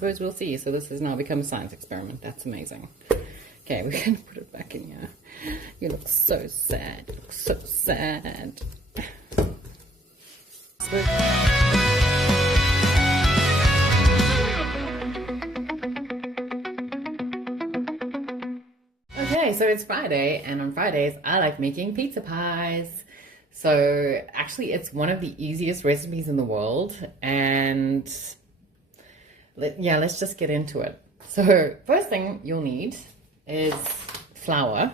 suppose we'll see. So this has now become a science experiment. That's amazing. Okay, we're going to put it back in here. You look so sad. You look so sad. Okay, so it's Friday, and on Fridays I like making pizza pies. So actually it's one of the easiest recipes in the world, and let's just get into it. So first thing you'll need is flour,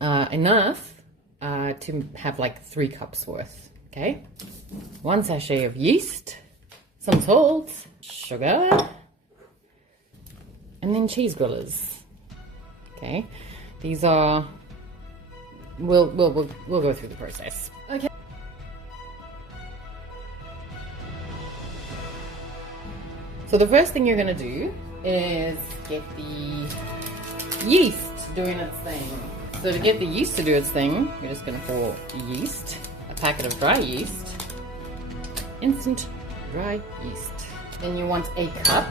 enough to have like 3 cups worth, okay? 1 sachet of yeast, some salt, sugar, and then cheese grillers. Okay, these are, we'll go through the process. Okay. So the first thing you're going to do is get the yeast doing its thing. So to get the yeast to do its thing, you're just going to pour yeast, a packet of dry yeast, instant dry yeast. Then you want a cup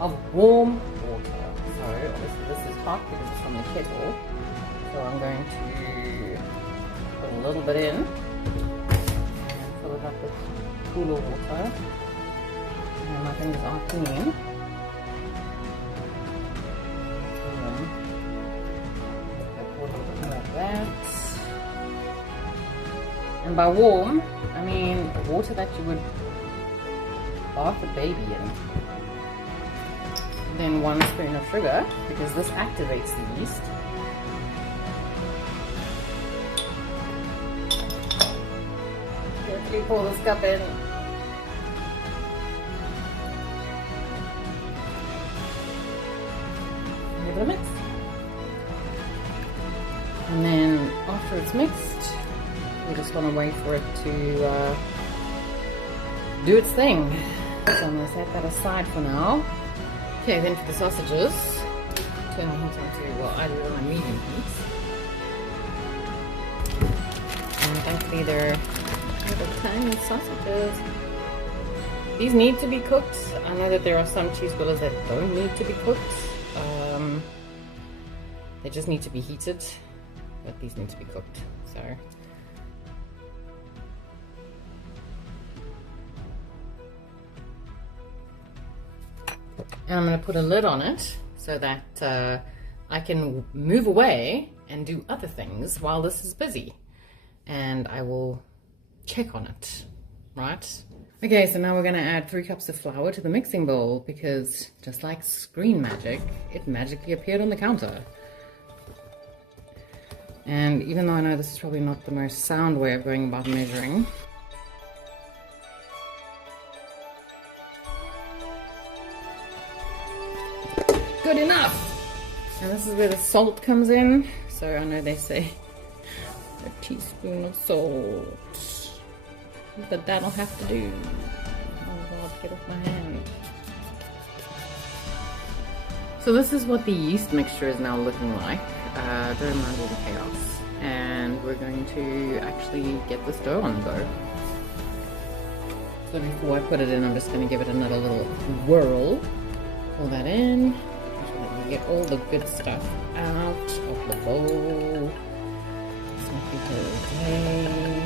of warm water. So obviously this is hot because it's from the kettle. So I'm going to put a little bit in and fill it up with cooler water. And my fingers are clean. Pour a little bit more of that. And by warm, I mean water that you would bath a baby in. Then 1 spoon of sugar, because this activates the yeast. Carefully pour this cup in. Give it a mix. And then after it's mixed, we just want to wait for it to do its thing. So I'm going to set that aside for now. Okay, then for the sausages, turn the heat onto, well, either on medium heat. And thankfully they're little tiny sausages. These need to be cooked. I know that there are some cheese grillers that don't need to be cooked. They just need to be heated, but these need to be cooked. So. And I'm going to put a lid on it so that I can move away and do other things while this is busy. And I will check on it, right? Okay, so now we're going to add 3 cups of flour to the mixing bowl because just like screen magic, it magically appeared on the counter. And even though I know this is probably not the most sound way of going about measuring, good enough. And this is where the salt comes in. So I know they say a teaspoon of salt, but that'll have to do. Oh God, get off my hand. So this is what the yeast mixture is now looking like. Don't mind all the chaos. And we're going to actually get this dough on the go. So before I put it in, I'm just going to give it another little whirl. Pour that in. Get all the good stuff out of the bowl. Smoky okay.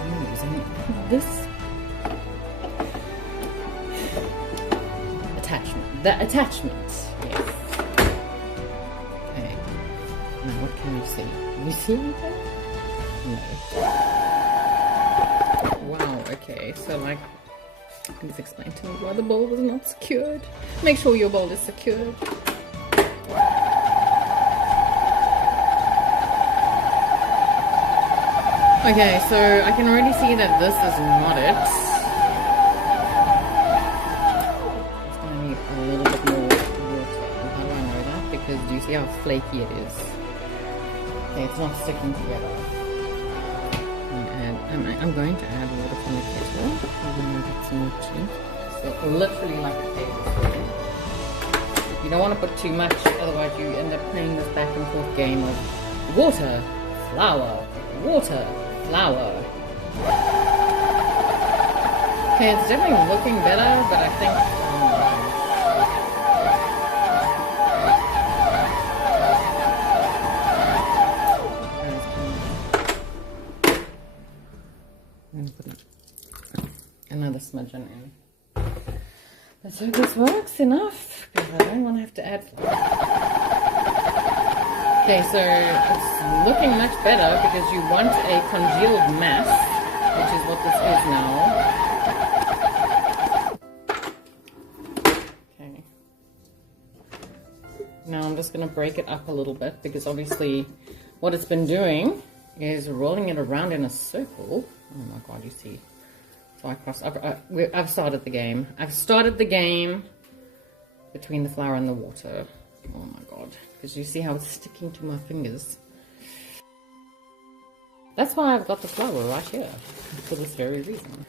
I'm using this attachment. The attachment, yes. Okay. Now what can you see? Can you see anything? No. Wow, okay, so like, please explain to me why the bowl was not secured. Make sure your bowl is secured. Okay, so I can already see that this is not it. It's going to need a little bit more water. And how do I know that? Because do you see how flaky it is? Okay, it's not sticking together. I'm going to add water from the kettle, even though that's naughty. So literally like a tablespoon. You don't want to put too much, otherwise you end up playing this back and forth game of water, flour, water, flour. Okay, it's definitely looking better, but I think... Another smudge on it. Let's hope this works enough, because I don't want to have to add flour. Okay, so it's looking much better because you want a congealed mass, which is what this is now. Okay. Now I'm just going to break it up a little bit because obviously what it's been doing is rolling it around in a circle. Oh my god, you see. So I've started the game. I've started the game between the flour and the water. Oh my god. Because you see how it's sticking to my fingers. That's why I've got the flour right here. For this very reason.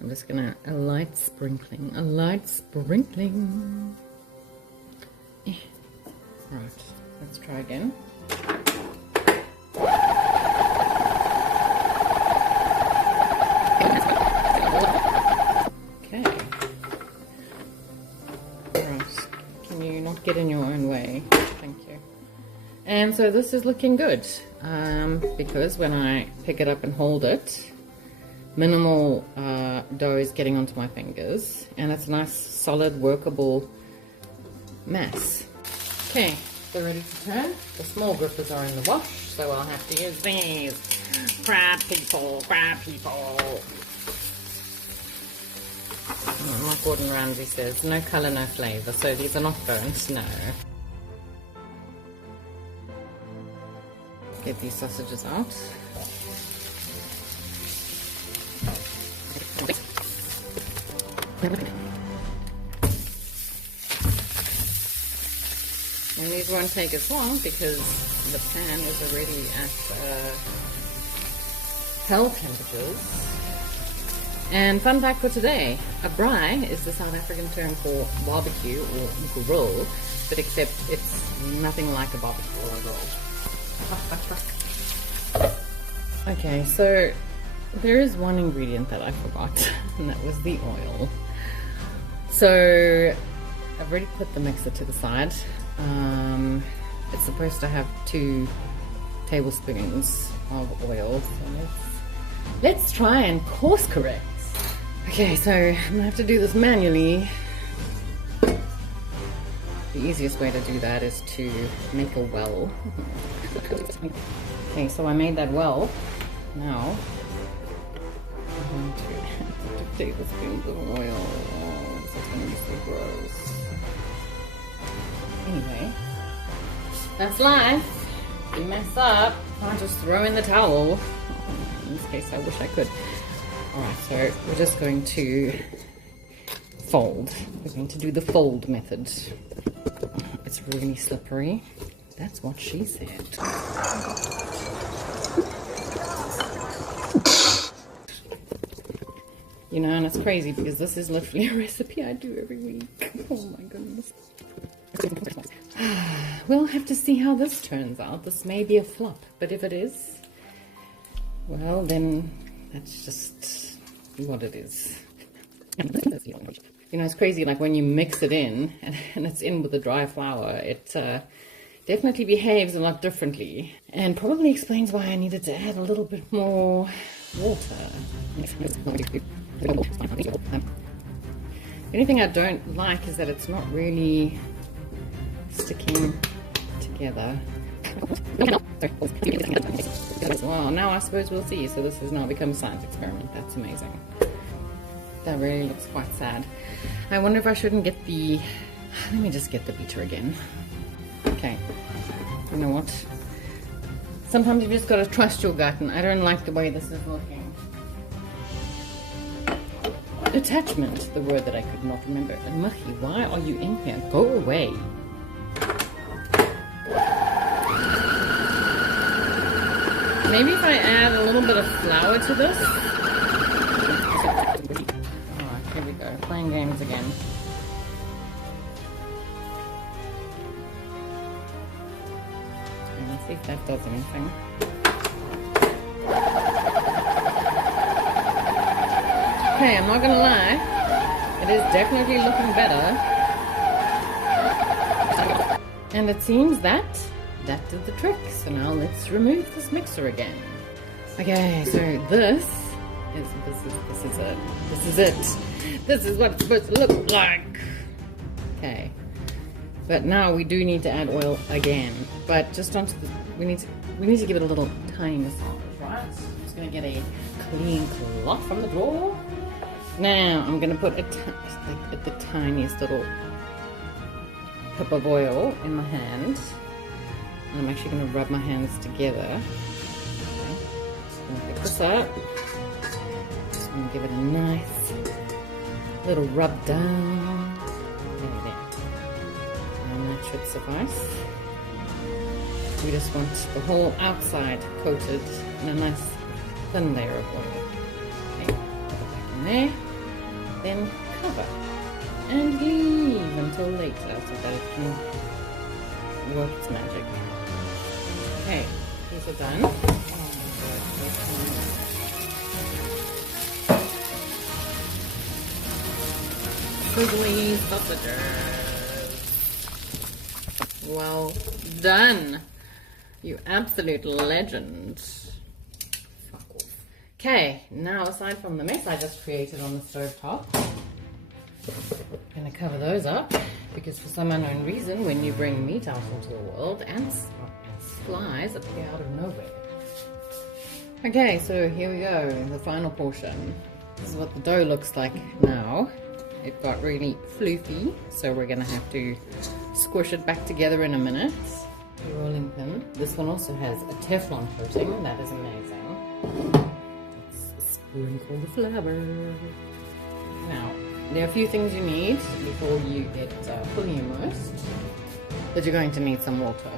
I'm just gonna... A light sprinkling. A light sprinkling. Right. Let's try again. Get in your own way. Thank you. And so this is looking good because when I pick it up and hold it, minimal dough is getting onto my fingers, and it's a nice solid workable mass. Okay, they're ready to turn. The small grippers are in the wash, so I'll have to use these. Crab people, crab people. Like Gordon Ramsay says, no colour, no flavour, so these are not burnt, no. Get these sausages out. And these won't take as long because the pan is already at hell temperatures. And fun fact for today, a braai is the South African term for barbecue or grill, but except it's nothing like a barbecue or a grill. Okay, so there is one ingredient that I forgot, and that was the oil. So I've already put the mixer to the side. It's supposed to have 2 tablespoons of oil, so let's try and course correct. Okay, so I'm gonna have to do this manually. The easiest way to do that is to make a well. Okay, so I made that well. Now I'm going to add 2 tablespoons of oil. Oh, this is gonna be so gross. Anyway, that's life. You mess up, can't just throw in the towel. In this case, I wish I could. Alright, so we're just going to fold. We're going to do the fold method. It's really slippery. That's what she said. You know, and it's crazy because this is literally a recipe I do every week. Oh my goodness. We'll have to see how this turns out. This may be a flop, but if it is, well then that's just what it is. You know, it's crazy, like when you mix it in and it's in with the dry flour, it definitely behaves a lot differently, and probably explains why I needed to add a little bit more water. The only thing I don't like is that it's not really sticking together. Well, now I suppose we'll see. So this has now become a science experiment. That's amazing. That really looks quite sad. I wonder if I shouldn't get the... Let me just get the beater again. Okay. You know what? Sometimes you've just got to trust your gut, and I don't like the way this is looking. Attachment, the word that I could not remember. Mucky, why are you in here? Go away. Maybe if I add a little bit of flour to this. Alright, here we go. Playing games again. Let's see if that does anything. Okay, I'm not gonna lie, it is definitely looking better. And it seems that did the trick. So now let's remove this mixer again. Okay, so this is it. This is it. This is what it's supposed to look like. Okay. But now we do need to add oil again. But just onto the we need to give it a little tiny massage, right? Just gonna get a clean cloth from the drawer. Now I'm gonna put the tiniest little cup of oil in my hand. And I'm actually gonna rub my hands together. Okay. Just gonna pick this up. Just gonna give it a nice little rub down. There. And that should suffice. We just want the whole outside coated in a nice thin layer of oil. Okay, put it back in there. Then cover. And leave until later so that it can work its magic. Okay, these are done. Squiggly sausages. Well done. You absolute legend. Fuck off. Okay, now aside from the mess I just created on the stove top, I'm going to cover those up because for some unknown reason when you bring meat out into the world, ants and flies appear out of nowhere. Okay, so here we go, the final portion. This is what the dough looks like now. It got really floofy, so we're going to have to squish it back together in a minute. The rolling pin. This one also has a Teflon coating, that is amazing. Let's sprinkle the flavour. Now, there are a few things you need before you get fully immersed, but you're going to need some water.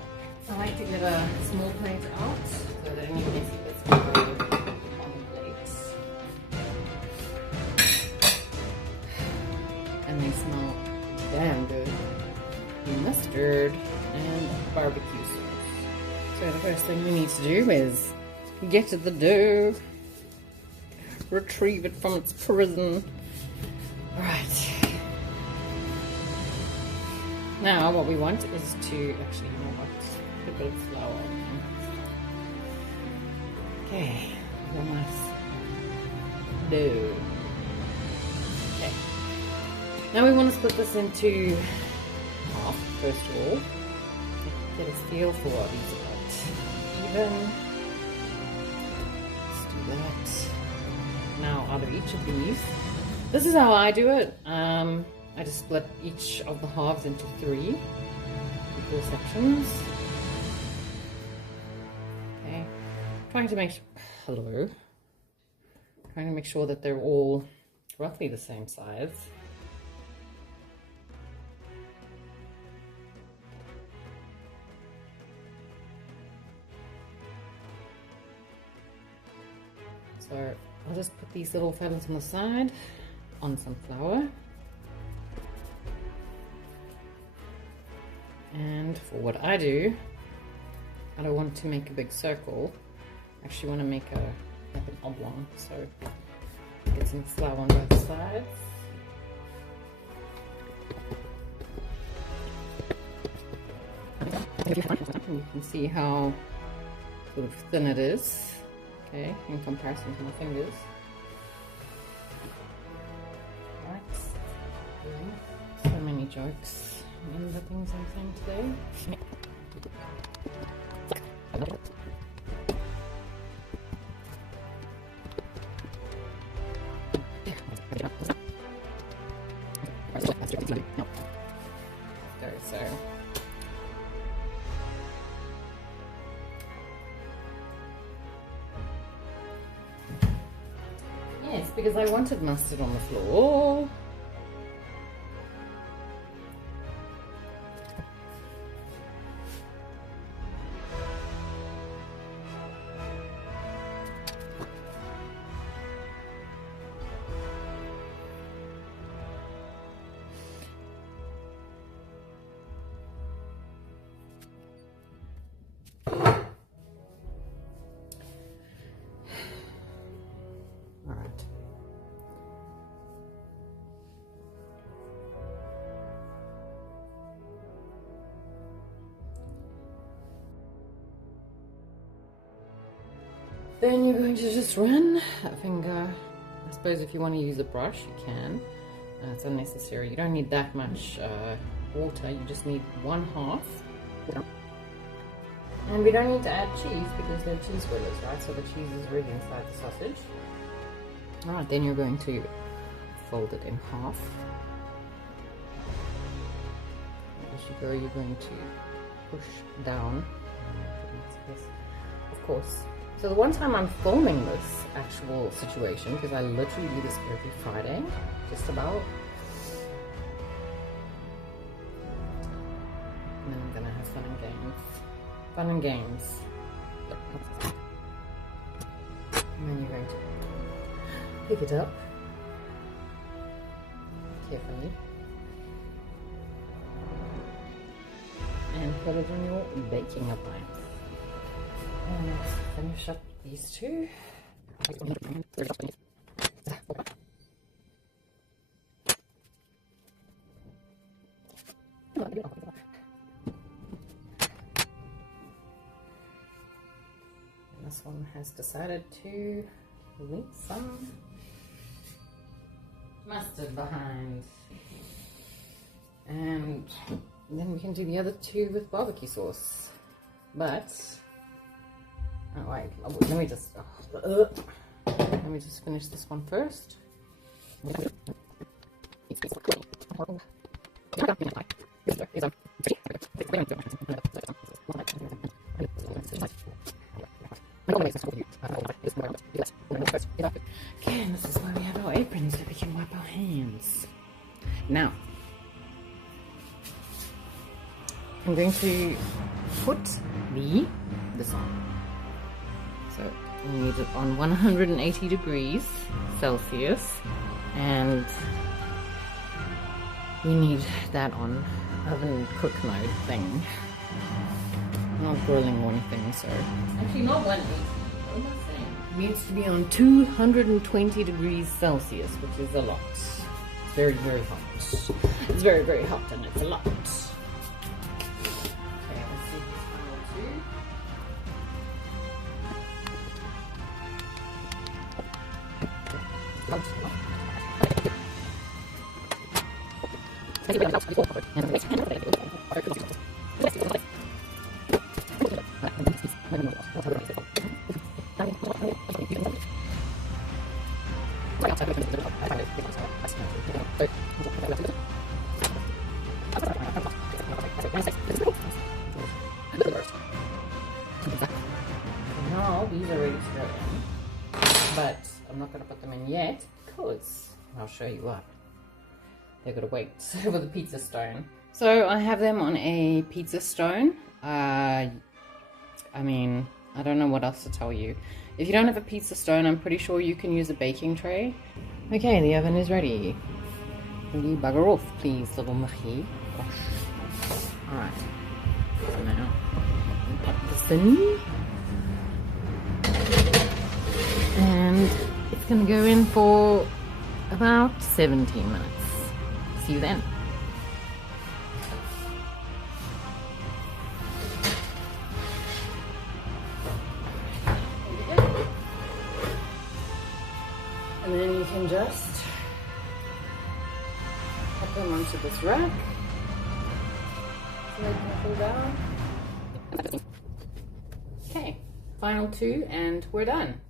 I like to get a small plate out so that any messy bits can go on the plate. And they smell damn good. Mustard and barbecue sauce. So the first thing we need to do is get at the dough, retrieve it from its prison. Right. Now what we want is to actually, you know what, put a bit of flour in. Okay, nice dough. Okay. Now we want to split this into half, first of all. Get a feel for what these are even. Let's do that. Now out of each of these, this is how I do it. I just split each of the halves into 3 equal sections. Okay. Trying to make sure that they're all roughly the same size. So I'll just put these little feathers on the side on some flour. And for what I do, I don't want to make a big circle. I actually want to make like an oblong. So get some flour on both sides. And you can see how sort of thin it is. Okay, in comparison to my fingers. Right. So many jokes in the things I'm saying today. So. Yes, because I wanted mustard on the floor. Then you're going to just run a finger. I suppose if you want to use a brush, you can. It's unnecessary. You don't need that much water. You just need 1/2. And we don't need to add cheese because they're cheese whirlers, right? So the cheese is already inside the sausage. Alright, then you're going to fold it in half. As you go, you're going to push down. Of course. So the one time I'm filming this actual situation, because I literally do this every Friday, just about. And then I'm gonna have fun and games. Fun and games. And then you're going to pick it up carefully and put it in your baking appliance. And let's finish up these two. This one has decided to leave some mustard behind. And then we can do the other two with barbecue sauce. But, oh wait, let me just finish this one first. Okay, and this is why we have our aprons, so we can wipe our hands. Now, I'm going to put this on. So we need it on 180 degrees Celsius, and we need that on oven cook mode thing. Not grilling or anything, so actually not 180. What am I saying? It needs to be on 220 degrees Celsius, which is a lot. It's very, very hot. It's very, very hot, and it's a lot. Okay, let's see these final two. Now these are ready to go in, but I'm not going to put them in yet because I'll show you what. They're going to wait for the pizza stone. So I have them on a pizza stone. I mean, I don't know what else to tell you. If you don't have a pizza stone, I'm pretty sure you can use a baking tray. Okay, the oven is ready. Will you bugger off, please, little Michi? Alright. So now, pop this in. And it's going to go in for about 17 minutes. See you then. And then you can just put them onto this rack so they can cool down. Okay, final two and we're done.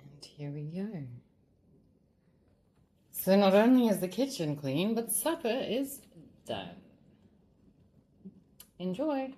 And here we go. So not only is the kitchen clean, but supper is done. Enjoy!